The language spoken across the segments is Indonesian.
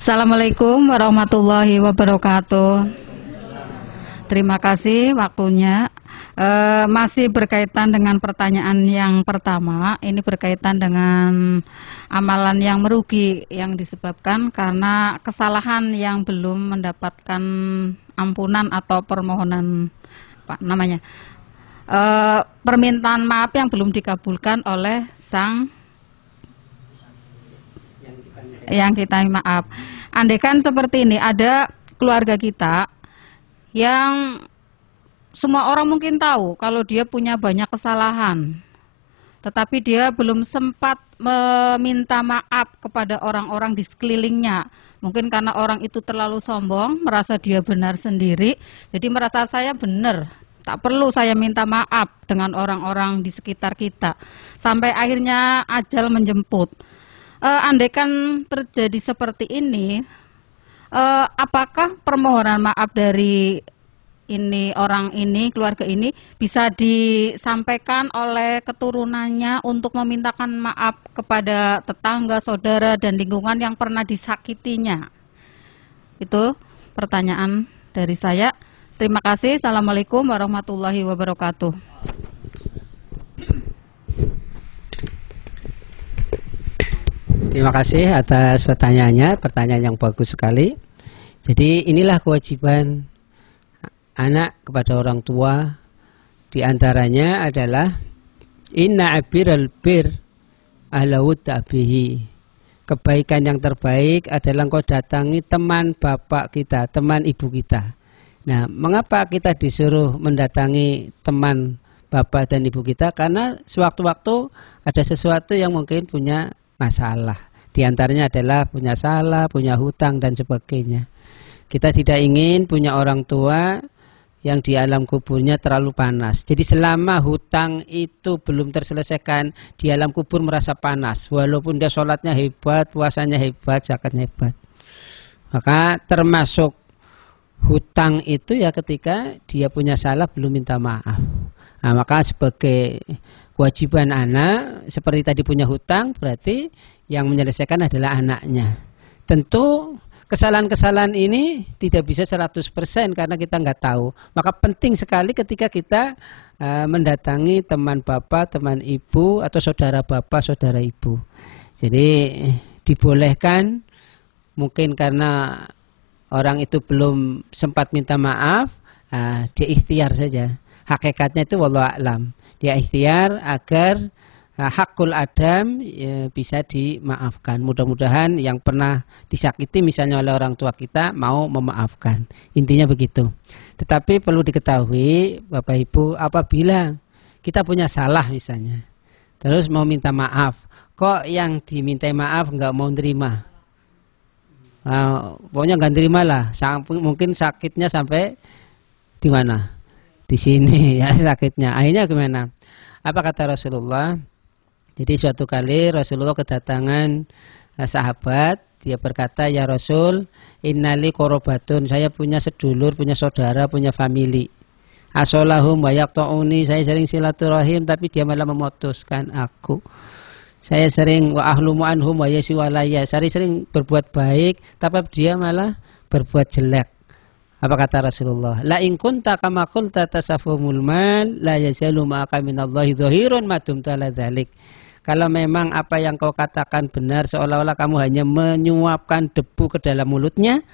Assalamualaikum warahmatullahi wabarakatuh. Terima kasih waktunya. Masih berkaitan dengan pertanyaan yang pertama. Ini berkaitan dengan amalan yang merugi yang disebabkan karena kesalahan yang belum mendapatkan ampunan atau permohonan permintaan maaf yang belum dikabulkan oleh sang yang kita maaf. Andaikan seperti ini, ada keluarga kita yang semua orang mungkin tahu kalau dia punya banyak kesalahan, tetapi dia belum sempat meminta maaf kepada orang-orang di sekelilingnya. Mungkin karena orang itu terlalu sombong, merasa dia benar sendiri, jadi merasa saya benar, tak perlu saya minta maaf dengan orang-orang di sekitar kita. Sampai akhirnya ajal menjemput. Andaikan terjadi seperti ini, apakah permohonan maaf dari keluarga ini bisa disampaikan oleh keturunannya untuk memintakan maaf kepada tetangga, saudara, dan lingkungan yang pernah disakitinya? Itu pertanyaan dari saya. Terima kasih. Assalamualaikum warahmatullahi wabarakatuh. Terima kasih atas pertanyaannya, pertanyaan yang bagus sekali. Jadi inilah kewajiban anak kepada orang tua. Di antaranya adalah inna abiral bir ahlawud ta'bihi. Kebaikan yang terbaik adalah engkau datangi teman bapak kita, teman ibu kita. Nah, mengapa kita disuruh mendatangi teman bapak dan ibu kita? Karena sewaktu-waktu ada sesuatu yang mungkin punya masalah. Di antaranya adalah punya salah, punya hutang dan sebagainya. Kita tidak ingin punya orang tua yang di alam kuburnya terlalu panas. Jadi selama hutang itu belum terselesaikan, di alam kubur merasa panas. Walaupun dia sholatnya hebat, puasanya hebat, zakatnya hebat. Maka termasuk hutang itu ya ketika dia punya salah belum minta maaf. Nah, maka sebagai kewajiban anak, seperti tadi punya hutang, berarti yang menyelesaikan adalah anaknya. Tentu kesalahan-kesalahan ini tidak bisa 100% karena kita nggak tahu. Maka penting sekali ketika kita mendatangi teman bapak, teman ibu, atau saudara bapak, saudara ibu. Jadi dibolehkan, mungkin karena orang itu belum sempat minta maaf, dia ikhtiar saja. Hakikatnya itu wallahu a'lam. Dia ikhtiar agar hakul adam bisa dimaafkan. Mudah-mudahan yang pernah disakiti misalnya oleh orang tua kita mau memaafkan. Intinya begitu. Tetapi perlu diketahui Bapak Ibu, apabila kita punya salah misalnya, terus mau minta maaf, kok yang dimintai maaf nggak mau terima? Pokoknya nggak terima lah. Mungkin sakitnya sampai di mana? Di sini ya sakitnya. Akhirnya gimana? Apa kata Rasulullah? Jadi suatu kali Rasulullah kedatangan sahabat, dia berkata, ya Rasul, innali korobatun, saya punya sedulur, punya saudara, punya famili. Asolahum wa yaqta'uni, saya sering silaturahim tapi dia malah memutuskan aku. Saya sering wa ahlumu anhum wa yasiwalaya, saya sering berbuat baik tapi dia malah berbuat jelek. Apa kata Rasulullah? La in kunta kama qulta tasafumul mal la yazalu ma'aka minallahi dhahirun ma dumta ala dzalik. Kalau memang apa yang kau katakan benar, seolah-olah kamu hanya menyuapkan debu ke dalam mulutnya,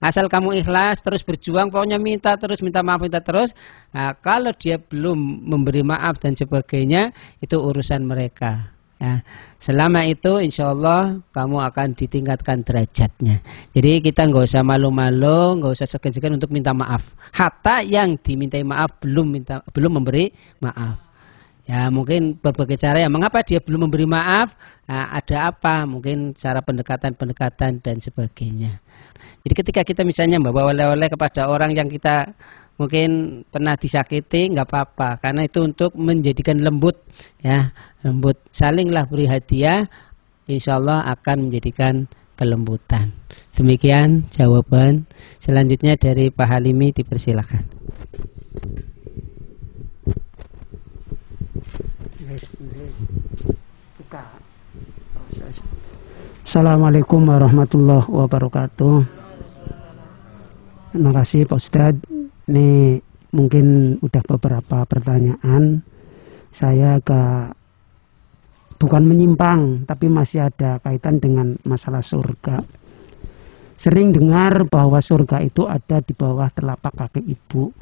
asal kamu ikhlas terus berjuang, pokoknya minta terus, minta maaf, minta terus. Nah, kalau dia belum memberi maaf dan sebagainya, itu urusan mereka. Ya, selama itu insya Allah kamu akan ditingkatkan derajatnya. Jadi kita nggak usah malu-malu, nggak usah segan-segan untuk minta maaf. Hatta yang dimintai maaf belum memberi maaf. Ya mungkin berbagai cara ya. Mengapa dia belum memberi maaf? Nah, ada apa? Mungkin cara pendekatan dan sebagainya. Jadi ketika kita misalnya membawa oleh-oleh kepada orang yang kita mungkin pernah disakiti, nggak apa-apa, karena itu untuk menjadikan lembut, ya lembut. Salinglah beri hadiah, insya Allah akan menjadikan kelembutan. Demikian jawaban. Selanjutnya dari Pak Halimi, dipersilakan. Buka. Assalamualaikum warahmatullahi wabarakatuh. Terima kasih Pak Ustadz. Ini mungkin udah beberapa pertanyaan. Saya bukan menyimpang, tapi masih ada kaitan dengan masalah surga. Sering dengar bahwa surga itu ada di bawah telapak kaki ibu.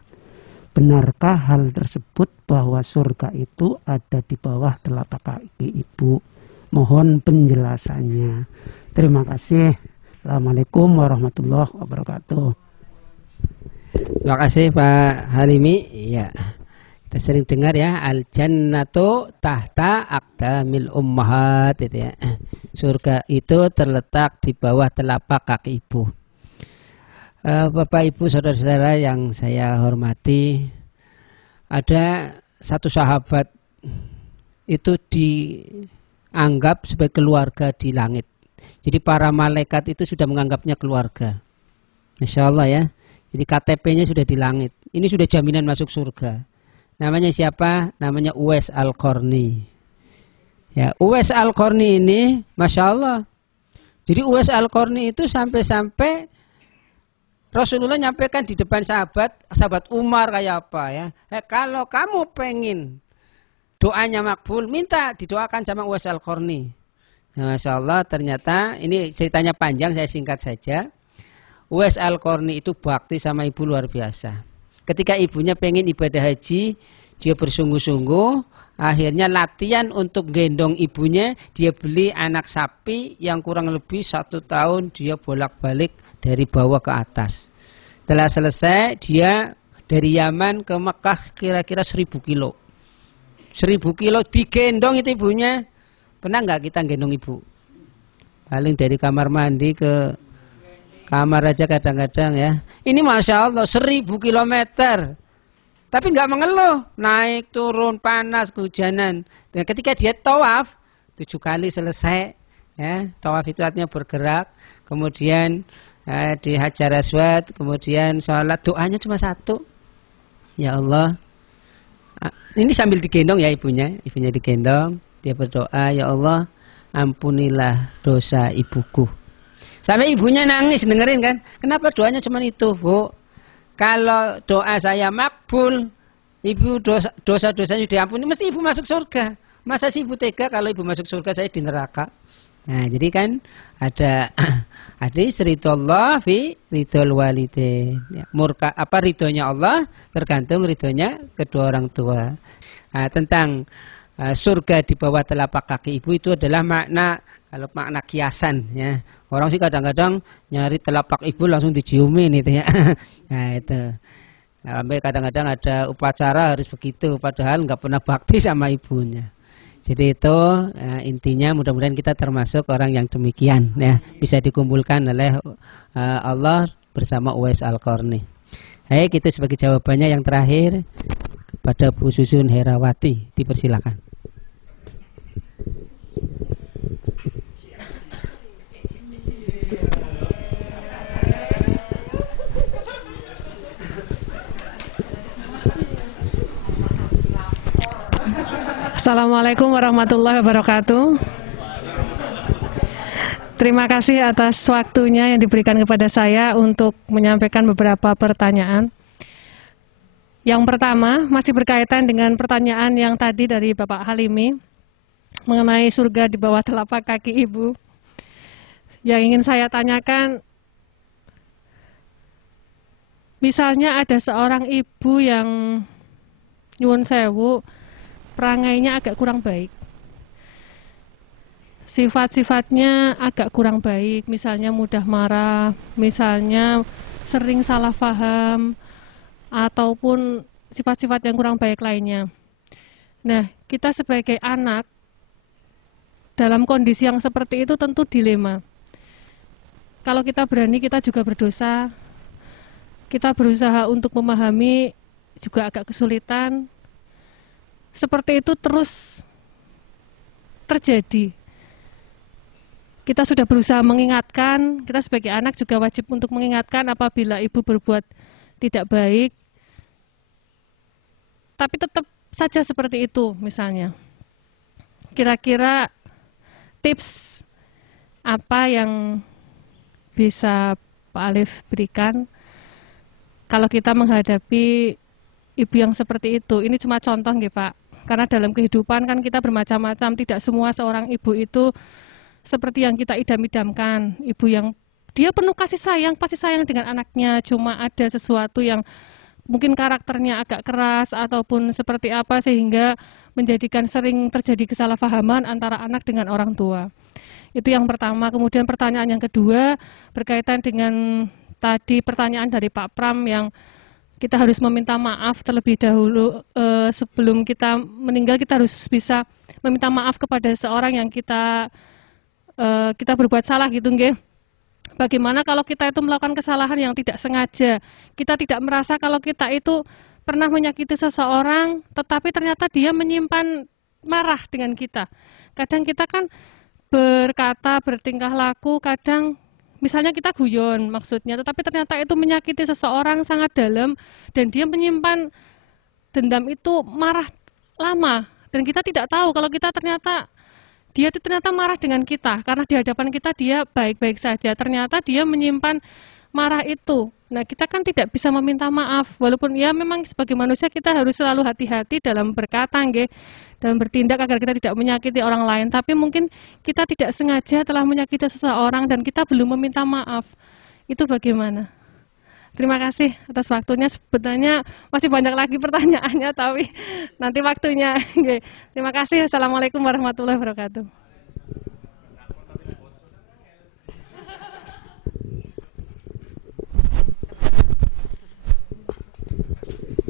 Benarkah hal tersebut bahwa surga itu ada di bawah telapak kaki ibu? Mohon penjelasannya. Terima kasih. Assalamualaikum warahmatullahi wabarakatuh. Terima kasih Pak Halimi. Ya, kita sering dengar ya, al jannatu tahta aqdamil ummahat, itu ya. Surga itu terletak di bawah telapak kaki ibu. Bapak Ibu saudara-saudara yang saya hormati, ada satu sahabat itu dianggap sebagai keluarga di langit. Jadi para malaikat itu sudah menganggapnya keluarga. Masya Allah ya. Jadi KTP-nya sudah di langit. Ini sudah jaminan masuk surga. Namanya siapa? Namanya Uwais Al-Qarni. Ya, Uwais Al-Qarni ini, Masya Allah. Jadi Uwais Al-Qarni itu sampai-sampai Rasulullah nyampaikan di depan sahabat Umar kayak apa ya. Kalau kamu pengen doanya makbul, minta didoakan sama Uwais Al-Qarni. Nah, Masya Allah, ternyata ini ceritanya panjang, saya singkat saja. Uwais Al-Qarni itu bakti sama ibu luar biasa. Ketika ibunya pengen ibadah haji, dia bersungguh-sungguh, akhirnya latihan untuk gendong ibunya, dia beli anak sapi yang kurang lebih 1 tahun dia bolak-balik dari bawah ke atas. Setelah selesai, dia dari Yaman ke Mekah kira-kira 1000 kilo. 1000 kilo digendong itu ibunya. Pernah nggak kita gendong ibu? Paling dari kamar mandi ke kamar aja kadang-kadang ya. Ini Masya Allah 1000 kilometer. Tapi nggak mengeluh, naik turun panas kehujanan. Dan ketika dia tawaf 7 kali selesai, ya tawaf itu artinya bergerak. Kemudian di Hajar Aswad, kemudian sholat, doanya cuma satu. Ya Allah, ini sambil digendong ya ibunya digendong, dia berdoa, ya Allah ampunilah dosa ibuku. Sampai ibunya nangis dengerin kan, kenapa doanya cuma itu Bu? Kalau doa saya makbul, ibu dosa-dosanya diampuni, mesti ibu masuk surga. Masa sih ibu tega kalau ibu masuk surga saya di neraka? Nah, jadi kan ada hadis ridhollah fi ridhol walidain. Ya, ridhonya Allah tergantung ridhonya kedua orang tua. Nah, tentang surga di bawah telapak kaki ibu itu adalah makna, kalau makna kiasan ya. Orang sih kadang-kadang nyari telapak ibu langsung diciumin itu ya. Nah, itu. Sampai kadang-kadang ada upacara harus begitu, padahal nggak pernah bakti sama ibunya. Jadi itu intinya mudah-mudahan kita termasuk orang yang demikian ya, bisa dikumpulkan oleh Allah bersama Uwais Al-Qarni. Baik, itu sebagai jawabannya. Yang terakhir kepada Bu Susun Herawati, dipersilakan. Assalamualaikum warahmatullahi wabarakatuh. Terima kasih atas waktunya yang diberikan kepada saya untuk menyampaikan beberapa pertanyaan. Yang pertama, masih berkaitan dengan pertanyaan yang tadi dari Bapak Halimi mengenai surga di bawah telapak kaki ibu. Yang ingin saya tanyakan, misalnya ada seorang ibu yang nyuwun sewu, perangainya agak kurang baik, sifat-sifatnya agak kurang baik, misalnya mudah marah, misalnya sering salah paham, ataupun sifat-sifat yang kurang baik lainnya. Nah, kita sebagai anak dalam kondisi yang seperti itu tentu dilema. Kalau kita berani, kita juga berdosa. Kita berusaha untuk memahami, juga agak kesulitan. Seperti itu terus terjadi. Kita sudah berusaha mengingatkan, kita sebagai anak juga wajib untuk mengingatkan apabila ibu berbuat tidak baik. Tapi tetap saja seperti itu misalnya. Kira-kira tips apa yang bisa Pak Alif berikan kalau kita menghadapi ibu yang seperti itu? Ini cuma contoh nggih Pak, karena dalam kehidupan kan kita bermacam-macam, tidak semua seorang ibu itu seperti yang kita idam-idamkan. Ibu yang dia penuh kasih sayang, pasti sayang dengan anaknya, cuma ada sesuatu yang mungkin karakternya agak keras ataupun seperti apa sehingga menjadikan sering terjadi kesalahpahaman antara anak dengan orang tua. Itu yang pertama. Kemudian pertanyaan yang kedua berkaitan dengan tadi pertanyaan dari Pak Pram yang kita harus meminta maaf terlebih dahulu. Sebelum kita meninggal kita harus bisa meminta maaf kepada seorang yang kita berbuat salah gitu nggih. Bagaimana kalau kita itu melakukan kesalahan yang tidak sengaja? Kita tidak merasa kalau kita itu pernah menyakiti seseorang, tetapi ternyata dia menyimpan marah dengan kita. Kadang kita kan berkata, bertingkah laku, kadang misalnya kita guyon maksudnya, tetapi ternyata itu menyakiti seseorang sangat dalam dan dia menyimpan dendam itu marah lama. Dan kita tidak tahu kalau kita ternyata dia itu ternyata marah dengan kita, karena di hadapan kita dia baik-baik saja. Ternyata dia menyimpan marah itu. Nah, kita kan tidak bisa meminta maaf, walaupun ya memang sebagai manusia kita harus selalu hati-hati dalam berkata, nggih, dalam bertindak agar kita tidak menyakiti orang lain. Tapi mungkin kita tidak sengaja telah menyakiti seseorang dan kita belum meminta maaf. Itu bagaimana? Terima kasih atas waktunya. Sebetulnya masih banyak lagi pertanyaannya, tapi nanti waktunya. Terima kasih. Assalamualaikum warahmatullahi wabarakatuh.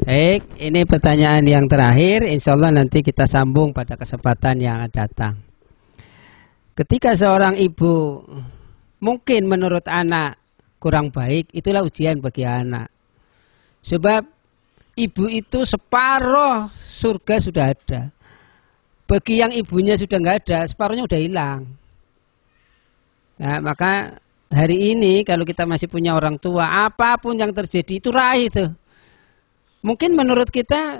Baik, ini pertanyaan yang terakhir. Insya Allah nanti kita sambung pada kesempatan yang datang. Ketika seorang ibu mungkin menurut anak kurang baik, itulah ujian bagi anak. Sebab ibu itu separuh surga sudah ada. Bagi yang ibunya sudah nggak ada, separuhnya udah hilang. Nah, maka hari ini kalau kita masih punya orang tua, apapun yang terjadi itu raih itu. Mungkin menurut kita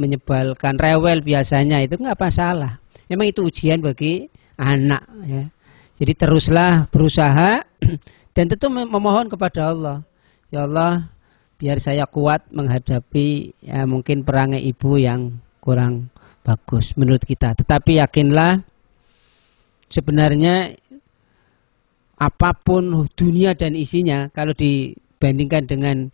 menyebalkan, rewel biasanya, itu nggak masalah. Memang itu ujian bagi anak. Ya. Jadi teruslah berusaha dan tentu memohon kepada Allah. Ya Allah, biar saya kuat menghadapi ya, mungkin perangai ibu yang kurang bagus menurut kita. Tetapi yakinlah sebenarnya apapun dunia dan isinya, kalau dibandingkan dengan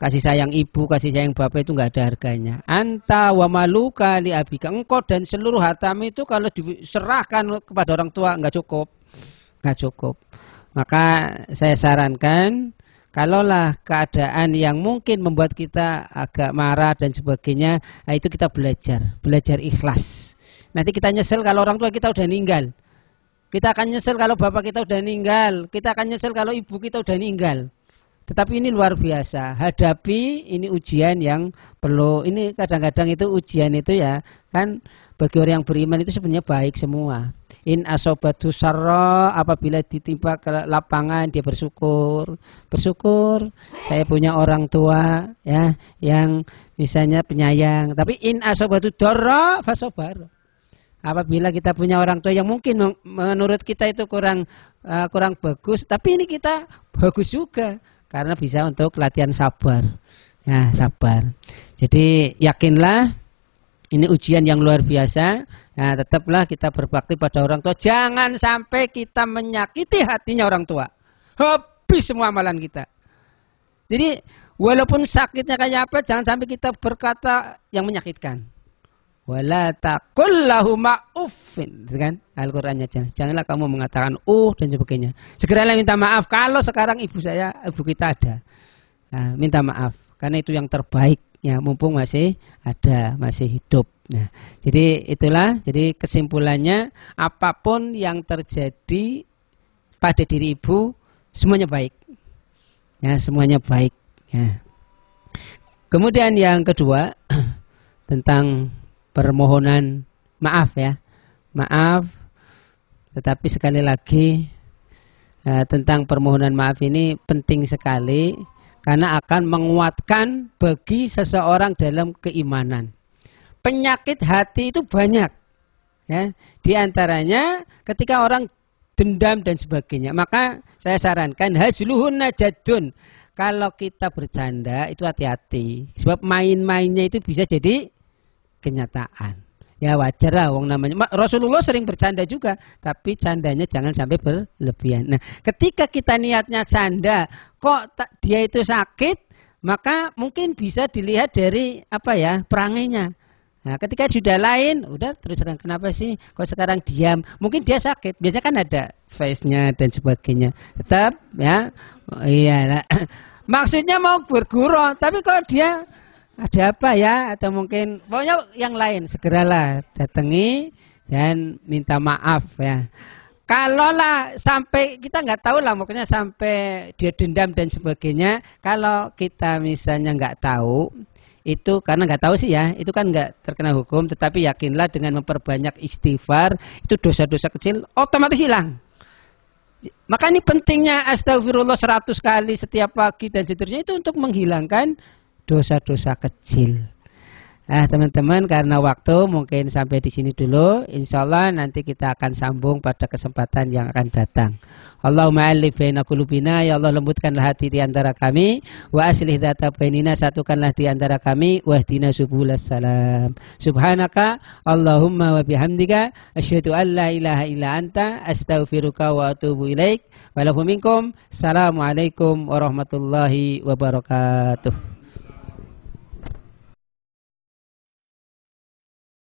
kasih sayang ibu, kasih sayang bapak itu nggak ada harganya. Anta wa maluka li abika. Engkau dan seluruh hartamu itu kalau diserahkan kepada orang tua nggak cukup. Nggak cukup. Maka saya sarankan, kalaulah keadaan yang mungkin membuat kita agak marah dan sebagainya, nah itu kita belajar ikhlas. Nanti kita nyesel kalau orang tua kita udah meninggal. Kita akan nyesel kalau bapak kita udah meninggal. Kita akan nyesel kalau ibu kita udah meninggal. Tetapi ini luar biasa. Hadapi ini ujian yang perlu. Ini kadang-kadang itu ujian itu ya kan bagi orang yang beriman itu sebenarnya baik semua. In asobatu sarra, apabila ditimpa ke lapangan dia bersyukur. Bersyukur saya punya orang tua ya yang misalnya penyayang. Tapi in asobatu darra fasobar. Apabila kita punya orang tua yang mungkin menurut kita itu kurang bagus, tapi ini kita bagus juga karena bisa untuk latihan sabar. Ya, sabar. Jadi yakinlah ini ujian yang luar biasa. Nah, tetaplah kita berbakti pada orang tua. Jangan sampai kita menyakiti hatinya orang tua. Habis semua amalan kita. Jadi walaupun sakitnya kayak apa, jangan sampai kita berkata yang menyakitkan. Wala taqul lahuma uffin, kan? Al-Qur'annya janganlah kamu mengatakan dan sebagainya. Segeralah minta maaf kalau sekarang ibu kita ada. Nah, minta maaf karena itu yang terbaik ya, mumpung masih ada, masih hidup. Nah, jadi itulah, jadi kesimpulannya apapun yang terjadi pada diri ibu semuanya baik. Ya, semuanya baik ya. Kemudian yang kedua tentang permohonan maaf ya. Maaf, tetapi sekali lagi tentang permohonan maaf ini penting sekali karena akan menguatkan bagi seseorang dalam keimanan. Penyakit hati itu banyak Ya, di antaranya ketika orang dendam dan sebagainya, maka saya sarankan hazluhun najadun. Kalau kita bercanda itu hati-hati, sebab main-mainnya itu bisa jadi kenyataan. Ya wajar lah wong namanya. Rasulullah sering bercanda juga, tapi candanya jangan sampai berlebihan. Nah, ketika kita niatnya canda, kok dia itu sakit, maka mungkin bisa dilihat dari apa ya, perangainya. Nah, ketika sudah lain, udah terus terang kenapa sih kok sekarang diam? Mungkin dia sakit. Biasanya kan ada face-nya dan sebagainya. Tetap ya. Oh, iya. Maksudnya mau bergurau, tapi kok dia ada apa ya, atau mungkin pokoknya yang lain, segeralah datangi dan minta maaf ya. Kalaulah sampai kita nggak tahu lah, pokoknya sampai dia dendam dan sebagainya. Kalau kita misalnya nggak tahu, itu karena nggak tahu sih ya, itu kan nggak terkena hukum. Tetapi yakinlah dengan memperbanyak istighfar, itu dosa-dosa kecil otomatis hilang. Maka ini pentingnya astagfirullah 100 kali setiap pagi dan seterusnya, itu untuk menghilangkan dosa-dosa kecil. Nah, teman-teman, karena waktu mungkin sampai di sini dulu. Insyaallah nanti kita akan sambung pada kesempatan yang akan datang. Allahumma alif baina qulubina, ya Allah lembutkanlah hati di antara kami, wa aslih dzata bainina, satukanlah di antara kami, wahdina subulas salam. Subhanaka Allahumma wa bihamdika asyhadu an la ilaha illa anta astaghfiruka wa atubu ilaik. Wa lakum minkum. Assalamualaikum warahmatullahi wabarakatuh.